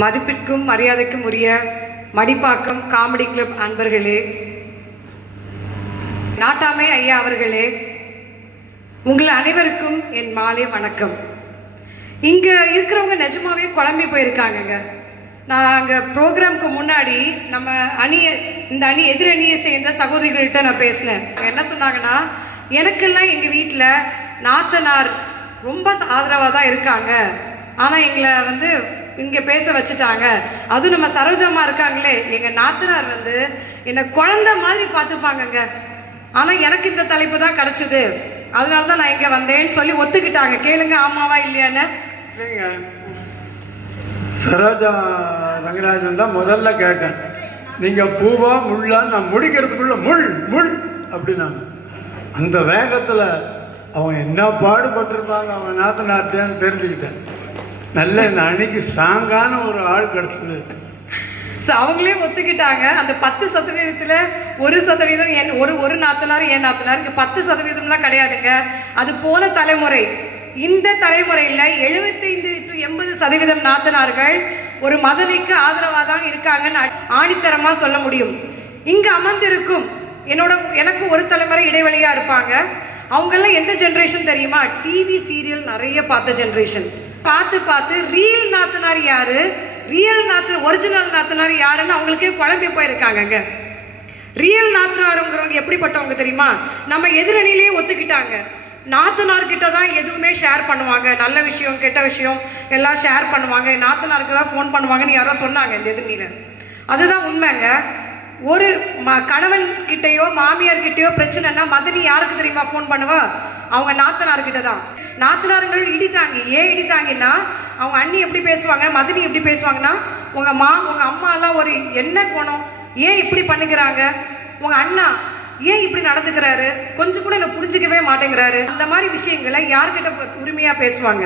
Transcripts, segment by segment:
மதிப்பிற்கும் மரியாதைக்கும் உரிய மடிப்பாக்கம் காமெடி கிளப் அன்பர்களே, நாட்டாமை ஐயா அவர்களே, உங்கள் அனைவருக்கும் என் மாலை வணக்கம். இங்க இருக்கிறவங்க நிஜமாவே குழம்பி போயிருக்காங்கங்க. நான் அங்கே ப்ரோக்ராமுக்கு முன்னாடி நம்ம இந்த எதிரணியை சேர்ந்த சகோதரிகள்கிட்ட நான் பேசினேன். என்ன சொன்னாங்கன்னா, எனக்கெல்லாம் எங்கள் வீட்டில் நாத்தனார் ரொம்ப ஆதரவாக தான் இருக்காங்க, ஆனால் எங்களை இங்கே பேச வச்சுட்டாங்க. அதுவும் நம்ம சரோஜாமா இருக்காங்களே, எங்கள் நாத்தனார் என்னை குழந்தை மாதிரி பார்த்துப்பாங்கங்க. ஆனால் எனக்கு இந்த தலைப்பு தான் கிடச்சிது, அதனால தான் நான் இங்கே வந்தேன்னு சொல்லி ஒத்துக்கிட்டாங்க. கேளுங்க, ஆமாவா இல்லையான்னு. இல்லைங்க, சரோஜா ரங்கராஜன் தான் முதல்ல கேட்டேன். நீங்கள் பூவா முள்ளா, நான் முடிக்கிறதுக்குள்ள முள் முள் அப்படின்னாங்க. அந்த வேகத்தில் அவங்க என்ன பாடுபட்டிருப்பாங்க அவங்க நாத்தனார்த்தேன்னு தெரிஞ்சுக்கிட்டேன். நல்ல இந்த அன்னைக்கு ஸ்ட்ராங்கான ஒரு ஆள் கிடச்சிது. ஸோ அவங்களே ஒத்துக்கிட்டாங்க. அந்த 10% 1% ஒரு நாத்தனார் என் நாத்தனார். இங்கே 10%லாம் கிடையாதுங்க. அது போன தலைமுறை. இந்த தலைமுறையில் 75 to 80% நாத்தனார்கள் ஒரு மதனிக்கு ஆதரவாக தான் இருக்காங்கன்னு ஆணித்தரமாக சொல்ல முடியும். இங்கே அமர்ந்திருக்கும் எனக்கு ஒரு தலைமுறை இடைவெளியாக இருப்பாங்க. அவங்கெல்லாம் எந்த ஜென்ரேஷன் தெரியுமா? டிவி சீரியல் நிறைய பார்த்த ஜென்ரேஷன். பார்த்து ரியல் நாத்தனார் யாரு, ஒரிஜினல் நாத்தனார் யாருன்னு அவங்களுக்கே குழம்பி போயிருக்காங்க. ரியல் நாத்தனாருங்கிறவங்க எப்படிப்பட்டவங்க தெரியுமா? நம்ம எதிரணியிலேயே ஒத்துக்கிட்டாங்க. நாத்தனார்கிட்ட தான் எதுவுமே ஷேர் பண்ணுவாங்க, நல்ல விஷயம் கெட்ட விஷயம் எல்லாம் ஷேர் பண்ணுவாங்க, நாத்தனாருக்கு தான் ஃபோன் பண்ணுவாங்கன்னு யாரோ சொன்னாங்க இந்த எதிரணியில். அதுதான் உண்மைங்க. ஒரு கணவன் கிட்டையோ மாமியார் கிட்டையோ பிரச்சனைனா மதனி யாருக்கு தெரியுமா ஃபோன் பண்ணுவா? அவங்க நாத்தனார்கிட்ட தான். நாத்தனார்கள் இடித்தாங்கி. ஏன் இடித்தாங்கின்னா, அவங்க அண்ணி எப்படி பேசுவாங்க, மதனி எப்படி பேசுவாங்கன்னா, உங்க அம்மாலாம் ஒரு என்ன குணம், ஏன் இப்படி பண்ணிக்கிறாங்க, உங்க அண்ணா ஏன் இப்படி நடந்துக்கிறாரு, கொஞ்சம் கூட என்னை புரிஞ்சிக்கவே மாட்டேங்கிறாரு, அந்த மாதிரி விஷயங்களை யார்கிட்ட உரிமையா பேசுவாங்க?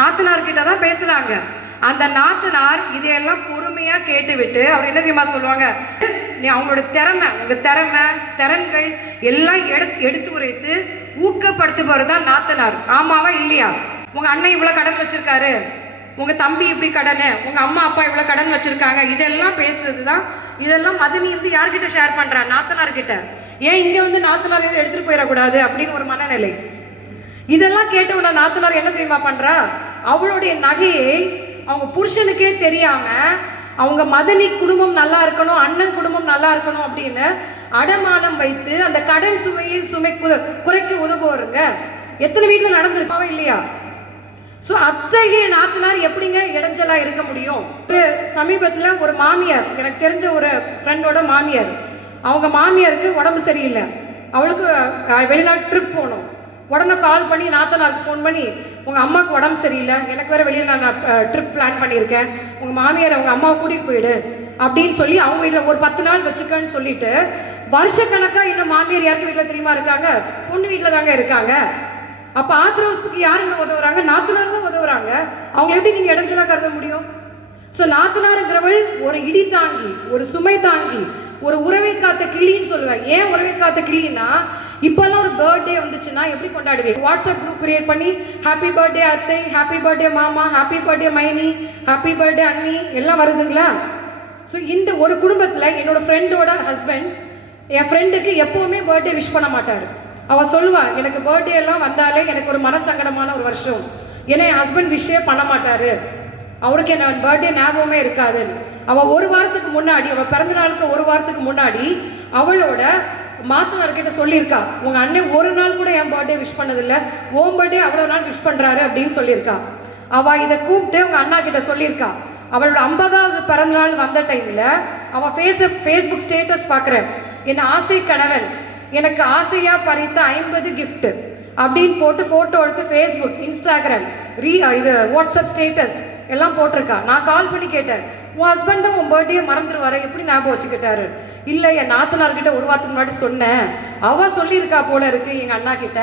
நாத்தனார்கிட்ட தான் பேசுறாங்க. அந்த நாத்தனார் இதையெல்லாம் பொறுமையா கேட்டுவிட்டு அவர் என்ன தெரியுமா சொல்லுவாங்க? நீ அவங்களோட திறன்கள் எல்லாம் எடுத்து உரைத்து ஊக்கப்படுத்துபவர் தான் நாத்தனார். ஆமாவா இல்லையா? உங்க அண்ணன் இவ்வளவு கடன் வச்சிருக்காரு, உங்க தம்பி இப்படி கடனு, உங்க அம்மா அப்பா இவ்வளவு கடன் வச்சிருக்காங்க, இதெல்லாம் பேசுறது தான். இதெல்லாம் மதனி யார்கிட்ட ஷேர் பண்றா? நாத்தனார் கிட்ட. ஏன் இங்க நாத்தனார் எடுத்துட்டு போயிடக்கூடாது அப்படின்னு ஒரு மனநிலை. இதெல்லாம் கேட்டவன நாத்தனார் என்ன தெரியுமா பண்றா? அவளுடைய நகையை அவங்க புருஷனுக்கே தெரியாம அவங்க மதனி குடும்பம் நல்லா இருக்கணும், அண்ணன் குடும்பம் நல்லா இருக்கணும் அப்படின்னு அடமானம் வைத்து அந்த கடன் சுமை குறைக்க உதவுவாருங்க. எத்தனை வீட்டுல நடந்திருக்காவா இல்லையா? ஸோ அத்தகைய நாத்தனார் எப்படிங்க இடைஞ்சலா இருக்க முடியும்? சமீபத்துல ஒரு மாமியார், எனக்கு தெரிஞ்ச ஒரு ஃப்ரெண்டோட மாமியார், அவங்க மாமியாருக்கு உடம்பு சரியில்லை, அவளுக்கு வெளிநாட்டு ட்ரிப் போகணும். உடனே கால் பண்ணி நாத்தனாருக்கு ஃபோன் பண்ணி, உங்கள் அம்மாவுக்கு உடம்பு சரியில்லை, எனக்கு வேறு வெளியில் நான் ட்ரிப் பிளான் பண்ணியிருக்கேன், உங்கள் மாமியார் அவங்க அம்மாவை கூட்டிகிட்டு போயிடு அப்படின்னு சொல்லி அவங்க வீட்டில் ஒரு 10 நாள் வச்சுக்கன்னு சொல்லிட்டு, வருஷக்கணக்காக இன்னும் மாமியார் யாருக்கு வீட்டில் தெரியுமா இருக்காங்க? பொண்ணு வீட்டில் தாங்க இருக்காங்க. அப்போ ஆத்திரவசத்துக்கு யாருங்க உதவுறாங்க? நாத்தனார் தான் உதவுறாங்க. அவங்க எப்படி நீங்கள் இடைஞ்சலாக கருத முடியும்? ஸோ நாத்தனாருங்கிறவள் ஒரு இடி தாங்கி, ஒரு சுமை தாங்கி, ஒரு உறவை காத்த கிளின்னு சொல்லுவேன். ஏன் உறவை காத்த கிளின்னா, இப்போல்லாம் ஒரு பர்த்டே வந்துச்சுன்னா எப்படி கொண்டாடுவீங்க? வாட்ஸ்அப் குரூப் கிரியேட் பண்ணி ஹாப்பி பர்த்டே அத்தை, ஹாப்பி பர்த்டே மாமா, ஹாப்பி பர்த்டே மைனி, ஹாப்பி பர்த்டே அண்ணி எல்லாம் வருதுங்களா? ஸோ இந்த ஒரு குடும்பத்தில் என்னோட ஃப்ரெண்டோட ஹஸ்பண்ட் என் ஃப்ரெண்டுக்கு எப்போவுமே பர்த்டே விஷ் பண்ண மாட்டார். அவள் சொல்லுவாள், எனக்கு பர்த்டே எல்லாம் வந்தாலே எனக்கு ஒரு மனசங்கடமான ஒரு வருஷம், ஏன்னா என் ஹஸ்பண்ட் விஷே பண்ண மாட்டார், அவருக்கு என்ன பர்த்டே ஞாபகமே இருக்காது. அவள் ஒரு வாரத்துக்கு முன்னாடி, அவள் பிறந்த நாளுக்கு ஒரு வாரத்துக்கு முன்னாடி அவளோட மாத்தனார்கிட்ட சொல்லியிருக்கா, உங்கள் அண்ணன் ஒரு நாள் கூட என் பர்த்டே விஷ் பண்ணதில்லை, ஓம் பர்த்டே அவ்வளோ நாள் விஷ் பண்ணுறாரு அப்படின்னு சொல்லியிருக்கா. அவள் இதை கூப்பிட்டு அவங்க அண்ணா கிட்ட சொல்லியிருக்கா. அவளோட 50வது பிறந்த நாள் வந்த டைமில் அவள் ஃபேஸ்புக் ஸ்டேட்டஸ் பார்க்குறேன், என் ஆசை கணவன் எனக்கு ஆசையாக பறித்த 50 கிஃப்ட் அப்படின்னு போட்டு ஃபோட்டோ எடுத்து ஃபேஸ்புக், இன்ஸ்டாகிராம், இது வாட்ஸ்அப் ஸ்டேட்டஸ் எல்லாம் போட்டிருக்கா. நான் கால் பண்ணி கேட்டேன், உன் ஹஸ்பண்டும் உன் பர்த்டே மறந்துடுவாரு, எப்படி ஞாபகம் வச்சுக்கிட்டாரு? இல்லை, என் நாத்தனார்கிட்ட ஒரு வாரத்துக்கு முன்னாடி சொன்னேன், அவள் சொல்லியிருக்கா போல இருக்கு எங்கள் அண்ணா கிட்ட,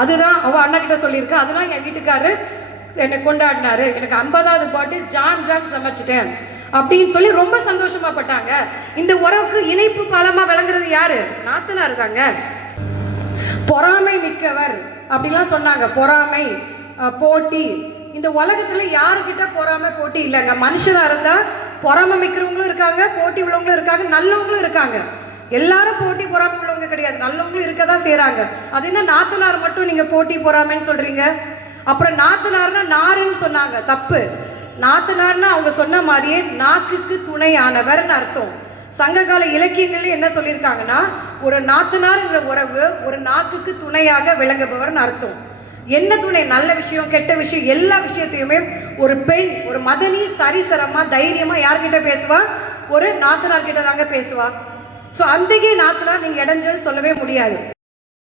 அதுதான் அவள் அண்ணா கிட்ட சொல்லியிருக்கா, அதுதான் என் வீட்டுக்காரு என்னை கொண்டாடினாரு, எனக்கு 50வது பர்த்டே ஜான் சமைச்சிட்டேன் அப்படின்னு சொல்லி ரொம்ப சந்தோஷமா பட்டாங்க. இந்த உறவுக்கு இணைப்பு பாலமா விளங்குறது யாரு? நாத்தனார் தாங்க. பொறாமை மிக்கவர் அப்படிலாம் சொன்னாங்க. பொறாமை, போட்டி, இந்த உலகத்துல யாருக்கிட்ட பொறாமை போட்டி இல்லைங்க. மனுஷனா இருந்தா பொறாமை மிக்கிறவங்களும் இருக்காங்க, போட்டி உள்ளவங்களும் இருக்காங்க, நல்லவங்களும் இருக்காங்க. எல்லாரும் போட்டி பொறாமை உள்ளவங்க கிடையாது, நல்லவங்களும் இருக்கதான் செய்யறாங்க. அது என்ன நாத்தனார் மட்டும் நீங்க போட்டி பொறாமைன்னு சொல்றீங்க? அப்புறம் நாத்தனார்னா நாருன்னு சொன்னாங்க, தப்பு. நாத்தனார்னா அவங்க சொன்ன மாதிரியே நாக்குக்கு துணையானவர்னு அர்த்தம். சங்ககால இலக்கியங்கள்ல என்ன சொல்லியிருக்காங்கன்னா, ஒரு நாத்தனார்ங்கிற உறவு ஒரு நாக்குக்கு துணையாக விளங்குபவர்னு அர்த்தம். என்ன துணை? நல்ல விஷயம், கெட்ட விஷயம், எல்லா விஷயத்தையுமே ஒரு பெண், ஒரு மதனி சரிசரமா தைரியமா யார்கிட்ட பேசுவா? ஒரு நாத்தனார் கிட்ட தாங்க பேசுவா. ஸோ அந்தகே நாத்தனார் நீங்க இடைஞ்சல் சொல்லவே முடியாது.